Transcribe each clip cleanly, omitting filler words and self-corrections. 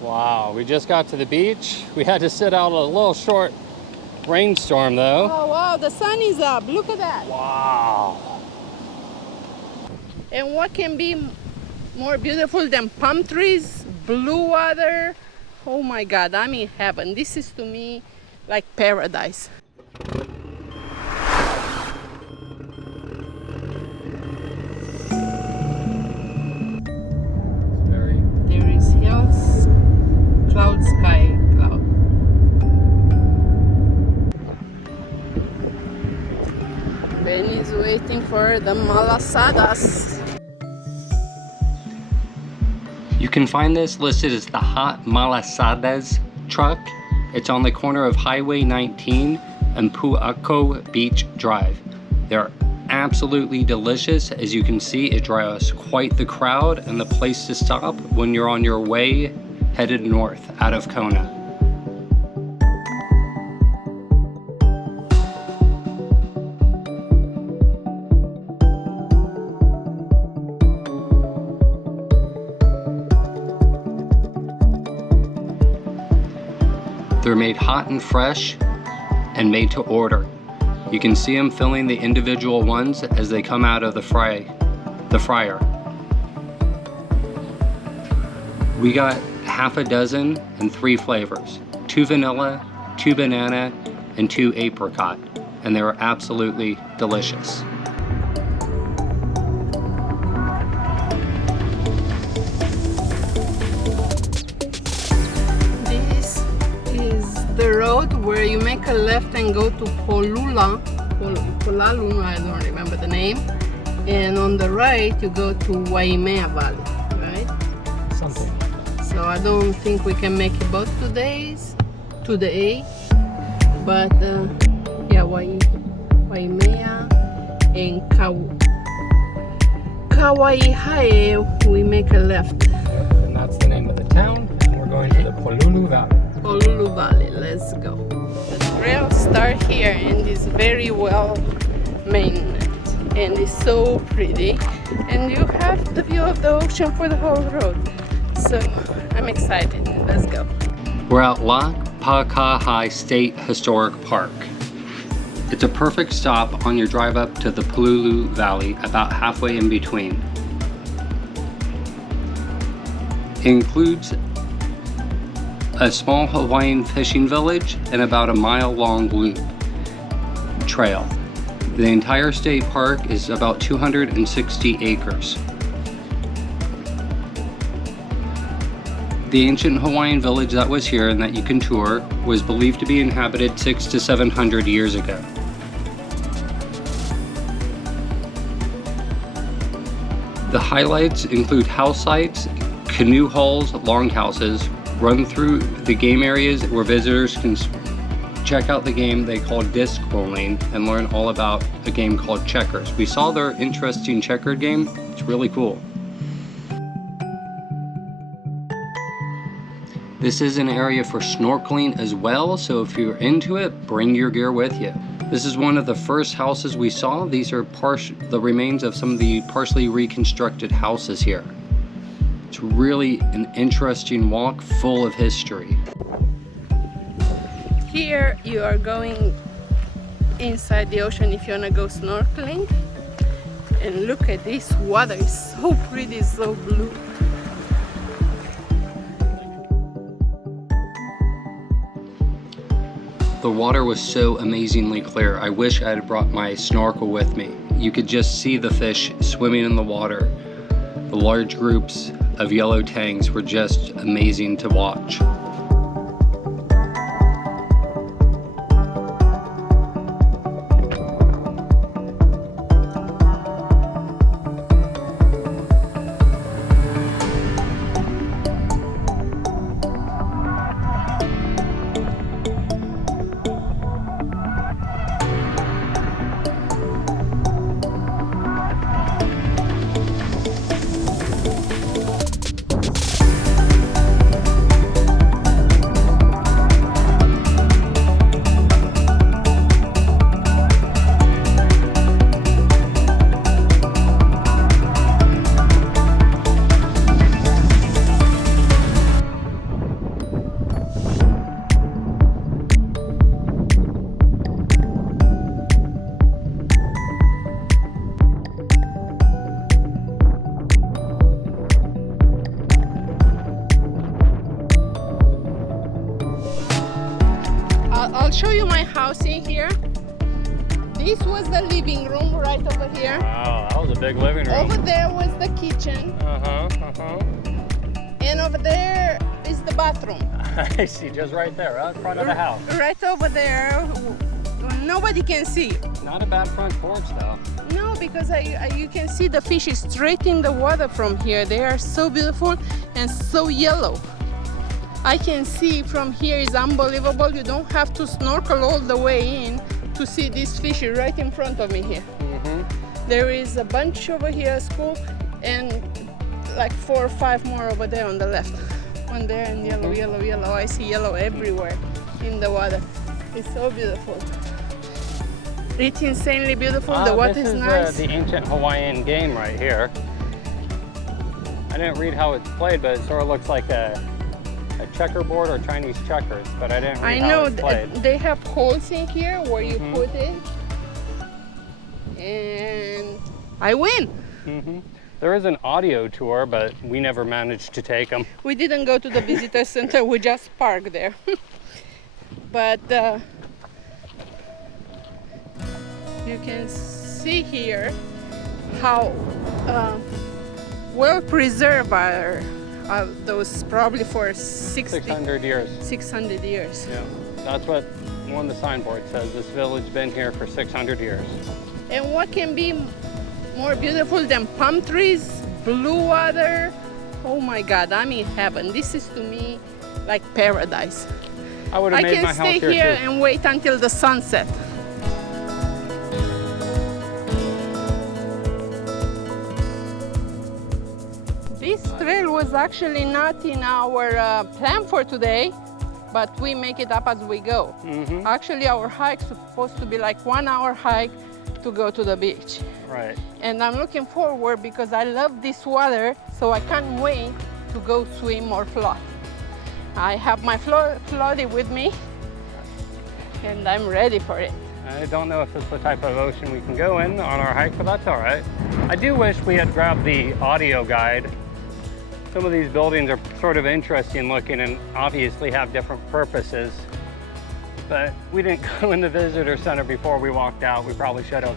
Wow, we just got to the beach. We had to sit out a little short rainstorm though. Oh wow, the sun is up. Look at that. Wow. And what can be more beautiful than palm trees, blue water? Oh my God, I'm in heaven. This is to me like paradise. There is hills, cloud, sky, cloud. Ben is waiting for the malasadas. You can find this listed as the Hot Malasadas truck. It's on the corner of Highway 19 and Pu'ako Beach Drive. They're absolutely delicious. As you can see, it draws quite the crowd and the place to stop when you're on your way headed north out of Kona. They're made hot and fresh and made to order. You can see them filling the individual ones as they come out of the fryer. We got half a dozen and 3 flavors, 2 vanilla, 2 banana, and 2 apricot, and they were absolutely delicious. The road where you make a left and go to Pololu, I don't remember the name, and on the right you go to Waimea Valley, right? Something. So I don't think we can make it both today, but yeah, Waimea and Kauai, we make a left. And that's the name of the town, and we're going to the Polulu Valley. Pololu Valley, let's go. The trail starts here and is very well maintained and it's so pretty, and you have the view of the ocean for the whole road. So I'm excited. Let's go. We're at Pakahai State Historic Park. It's a perfect stop on your drive up to the Palulu Valley, about halfway in between. It includes a small Hawaiian fishing village and about a mile-long loop trail. The entire state park is about 260 acres. The ancient Hawaiian village that was here and that you can tour was believed to be inhabited 600 to 700 years ago. The highlights include house sites, canoe hulls, longhouses, run through the game areas where visitors can check out the game they call disc bowling and learn all about a game called checkers. We saw their interesting checkered game. It's really cool. This is an area for snorkeling as well, so if you're into it, bring your gear with you. This is one of the first houses we saw. These are the remains of some of the partially reconstructed houses here. It's really an interesting walk full of history. Here you are going inside the ocean if you want to go snorkeling. And look at this water, it's so pretty, so blue. The water was so amazingly clear. I wish I had brought my snorkel with me. You could just see the fish swimming in the water. The large groups of yellow tangs were just amazing to watch. I'll show you my house in here. This was the living room right over here. Wow, that was a big living room. Over there was the kitchen. And over there is the bathroom. I see, just right there, right in front of the house. Right over there. Nobody can see you. Not a bad front porch though. No, because you can see the fish is straight in the water from here. They are so beautiful and so yellow. I can see from here is unbelievable. You don't have to snorkel all the way in to see this fish right in front of me here. There is a bunch over here at school and like 4 or 5 more over there on the left. One there and yellow, yellow, yellow. I see yellow everywhere in the water. It's so beautiful. It's insanely beautiful. The water is nice. This is the ancient Hawaiian game right here. I didn't read how it's played, but it sort of looks like a checkerboard or Chinese checkers, but I didn't read how it's played. They have holes in here where you put it, and I win. There is an audio tour, but we never managed to take them. We didn't go to the visitor center, we just parked there. But you can see here how well preserved are those, probably for 600 years. 600 years. Yeah, that's what one of the signboards says. This village been here for 600 years. And what can be more beautiful than palm trees, blue water? Oh my God, I'm in heaven. This is to me like paradise. I would have made my house here too. I can stay here and wait until the sunset. This trail was actually not in our plan for today, but we make it up as we go. Actually, our hike's supposed to be like 1 hour hike to go to the beach. Right. And I'm looking forward because I love this water, so I can't wait to go swim or float. I have my floaty with me, and I'm ready for it. I don't know if it's the type of ocean we can go in on our hike, but that's all right. I do wish we had grabbed the audio guide. Some of these buildings are sort of interesting looking and obviously have different purposes. But we didn't go in the visitor center before we walked out. We probably should have.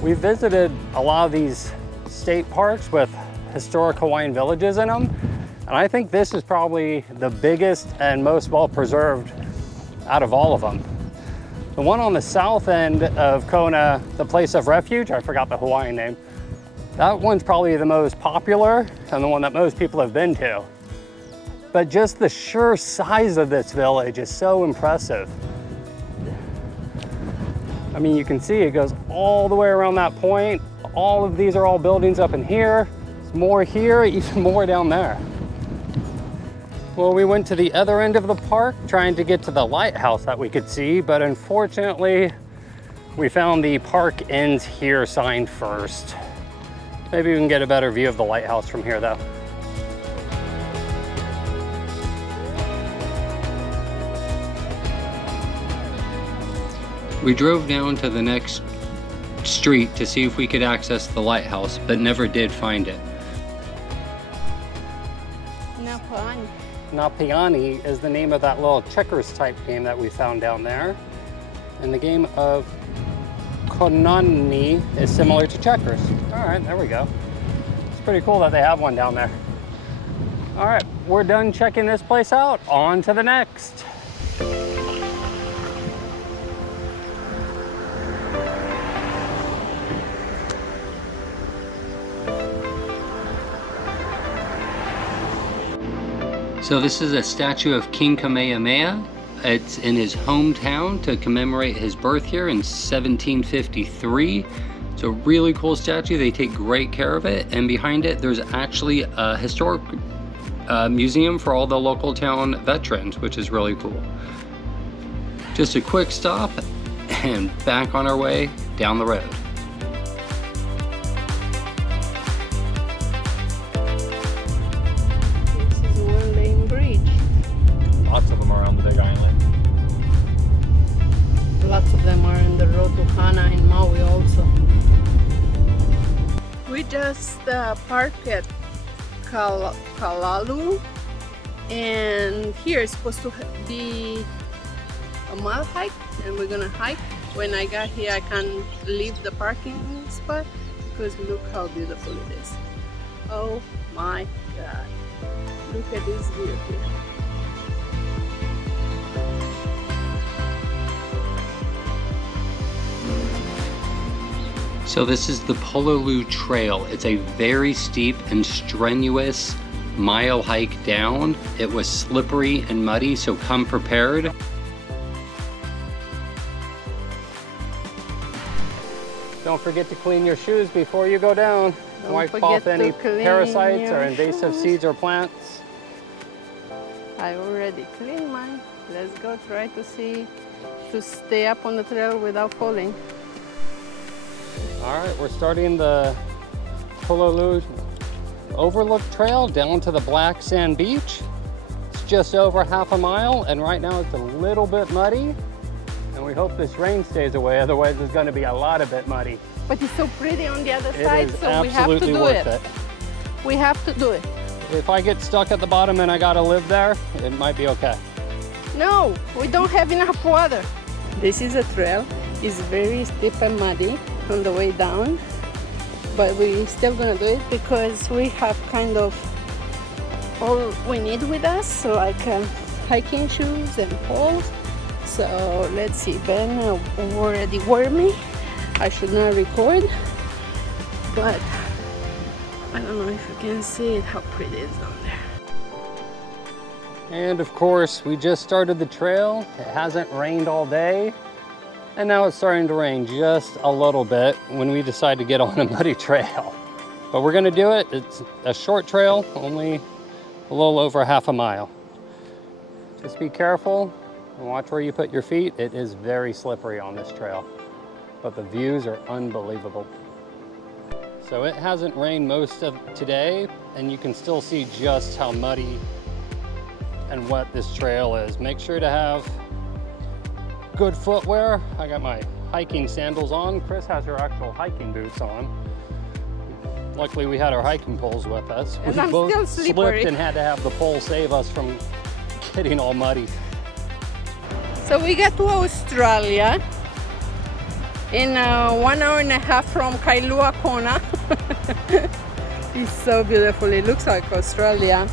We visited a lot of these state parks with historic Hawaiian villages in them. And I think this is probably the biggest and most well-preserved out of all of them. The one on the south end of Kona, the place of refuge, I forgot the Hawaiian name, that one's probably the most popular and the one that most people have been to. But just the sheer size of this village is so impressive. I mean, you can see it goes all the way around that point. All of these are all buildings up in here. There's more here, even more down there. Well, we went to the other end of the park trying to get to the lighthouse that we could see, but unfortunately, we found the park ends here sign first. Maybe we can get a better view of the lighthouse from here though. We drove down to the next street to see if we could access the lighthouse, but never did find it. Napiani is the name of that little checkers type game that we found down there. And the game of Konani is similar to checkers. All right, there we go. It's pretty cool that they have one down there. All right, we're done checking this place out. On to the next. So this is a statue of King Kamehameha. It's in his hometown to commemorate his birth here in 1753. It's a really cool statue. They take great care of it. And behind it, there's actually a historic museum for all the local town veterans, which is really cool. Just a quick stop and back on our way down the road. Lots of them around the Big Island. Lots of them are in the road to Hana in Maui also. We just parked at Pololu, and here is supposed to be a mile hike, and we're gonna hike. When I got here, I can't leave the parking spot because look how beautiful it is. Oh my God, look at this view here. So this is the Pololu Trail. It's a very steep and strenuous mile hike down. It was slippery and muddy, so come prepared. Don't forget to clean your shoes before you go down. Wipe off any parasites or invasive seeds or plants. I already cleaned mine. Let's go try to stay up on the trail without falling. All right, we're starting the Pololu Overlook Trail down to the black sand beach. It's just over half a mile, and right now it's a little bit muddy. And we hope this rain stays away, otherwise it's going to be a lot of bit muddy. But it's so pretty on the other side, so we have to do worth it. We have to do it. If I get stuck at the bottom and I gotta live there, it might be okay. No, we don't have enough water. This is a trail. It's very steep and muddy on the way down, but we're still gonna do it because we have kind of all we need with us, like hiking shoes and poles. So let's see, Ben already warned me I should not record, but I don't know if you can see it, how pretty it is down there. And of course, we just started the trail. It hasn't rained all day, and now it's starting to rain just a little bit when we decide to get on a muddy trail. But we're gonna do it. It's a short trail, only a little over half a mile. Just be careful and watch where you put your feet. It is very slippery on this trail, but the views are unbelievable. So it hasn't rained most of today, and you can still see just how muddy and wet this trail is. Make sure to have good footwear. I got my hiking sandals on. Chris has her actual hiking boots on. Luckily we had our hiking poles with us. And we I'm both still slippery. slipped and had to have the pole save us from getting all muddy. So we got to Australia in 1 hour and a half from Kailua-kona. It's so beautiful. It looks like Australia.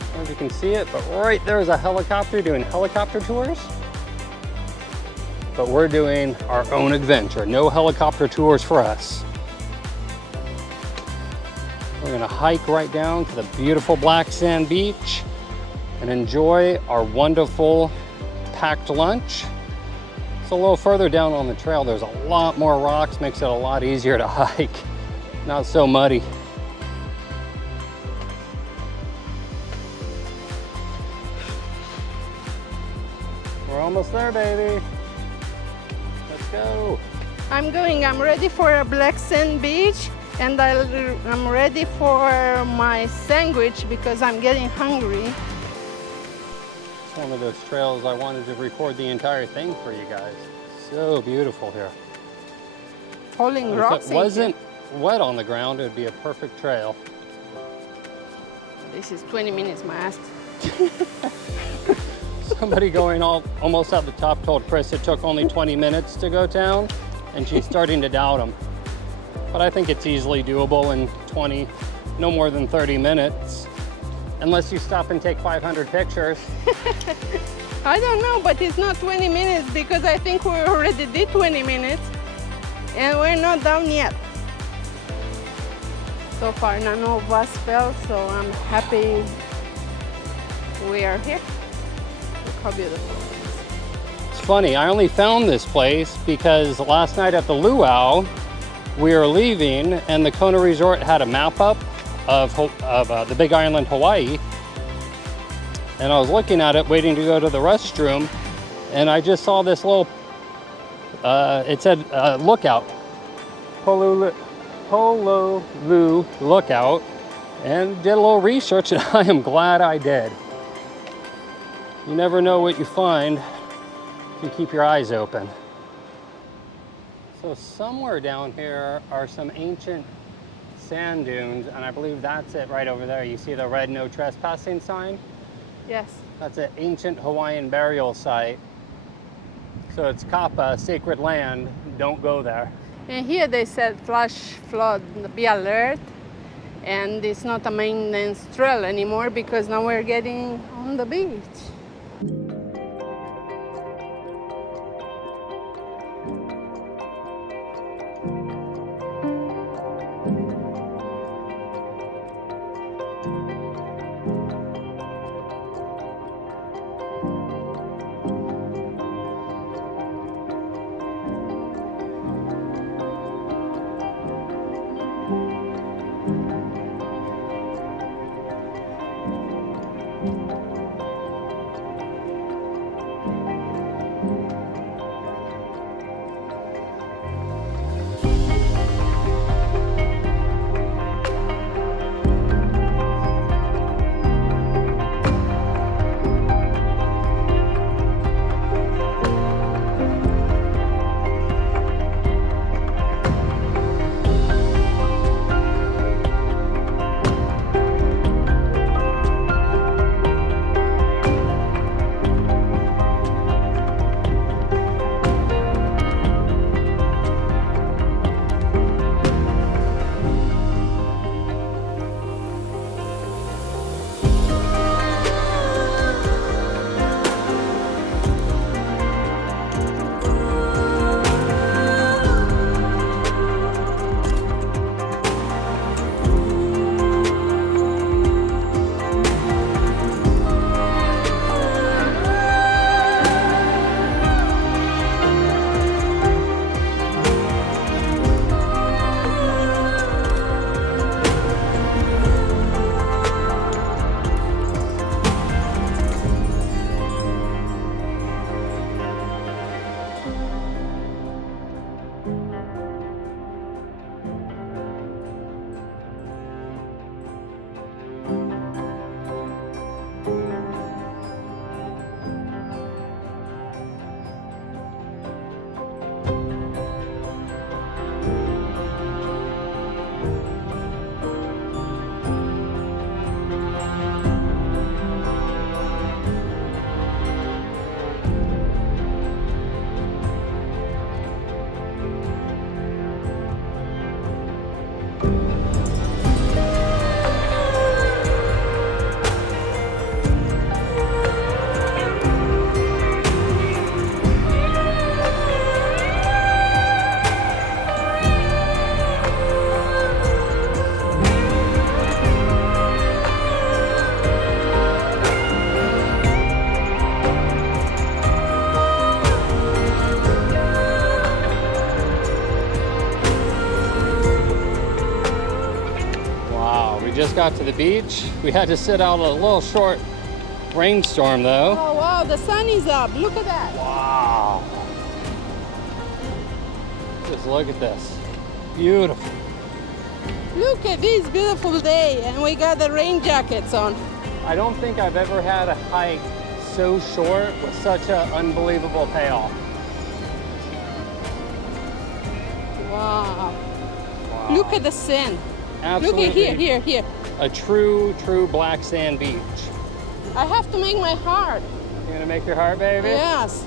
I don't know if you can see it, but right there is a helicopter doing helicopter tours. But we're doing our own adventure. No helicopter tours for us. We're gonna hike right down to the beautiful black sand beach and enjoy our wonderful packed lunch. It's a little further down on the trail. There's a lot more rocks, makes it a lot easier to hike. Not so muddy. We're almost there, baby. Let's go. I'm ready for a black sand beach, and I'm ready for my sandwich because I'm getting hungry. It's one of those trails I wanted to record the entire thing for you guys. So beautiful here. Falling rocks. If it wasn't wet on the ground, it would be a perfect trail. This is 20 minutes, my ass. Somebody going almost at the top told Chris it took only 20 minutes to go down, and she's starting to doubt him. But I think it's easily doable in 20, no more than 30 minutes. Unless you stop and take 500 pictures. I don't know, but it's not 20 minutes because I think we already did 20 minutes and we're not down yet. So far, none of us fell, so I'm happy we are here. Look how beautiful it is. It's funny, I only found this place because last night at the luau, we were leaving and the Kona Resort had a map up of the big island, Hawaii. And I was looking at it, waiting to go to the restroom, and I just saw this little, it said lookout, Pololu Lookout, and did a little research, and I am glad I did. You never know what you find if you keep your eyes open. So somewhere down here are some ancient sand dunes, and I believe that's it right over there. You see the red no trespassing sign? Yes. That's an ancient Hawaiian burial site. So it's kapa, sacred land. Don't go there. And here they said flash flood, be alert. And it's not a maintenance trail anymore because now we're getting on the beach. Just got to the beach. We had to sit out a little short rainstorm though. Oh wow, the sun is up. Look at that. Wow. Just look at this. Beautiful. Look at this beautiful day, and we got the rain jackets on. I don't think I've ever had a hike so short with such an unbelievable payoff. Wow. Wow. Look at the sand. Absolutely. Look at here. A true black sand beach. I have to make my heart. You gonna make your heart, baby? Yes.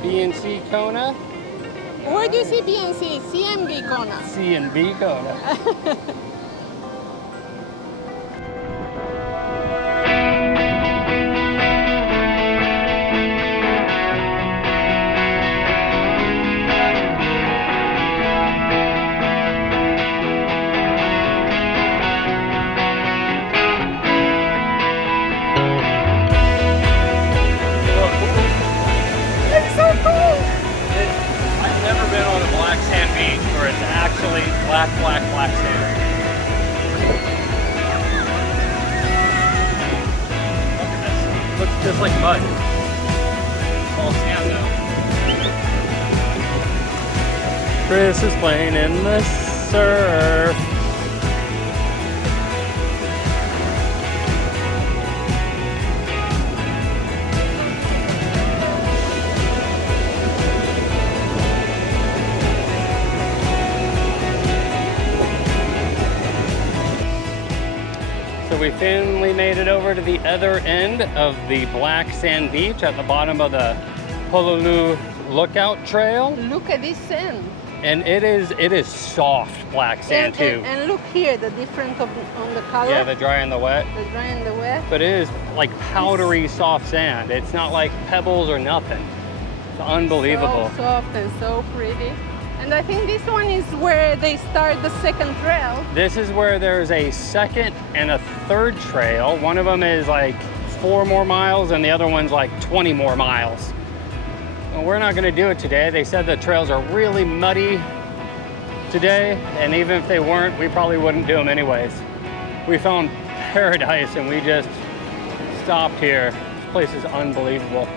B&C Kona? Where do you see B&C? CMB Kona. C&B Kona. I've never been on a black sand beach where it's actually literally black sand. Look at this. Looks just like mud. It's all sand now. Chris is playing in the surf. So we finally made it over to the other end of the black sand beach at the bottom of the Pololu Lookout Trail. Look at this sand. And it is soft black sand too. And look here, the difference on the color. Yeah, the dry and the wet. The dry and the wet. But it is like powdery soft sand. It's not like pebbles or nothing. It's unbelievable. So soft and so pretty. And I think this one is where they start the second trail. This is where there's a second and a third trail. One of them is like 4 more miles and the other one's like 20 more miles. Well, we're not gonna do it today. They said the trails are really muddy today, and even if they weren't, we probably wouldn't do them anyways. We found paradise and we just stopped here. This place is unbelievable.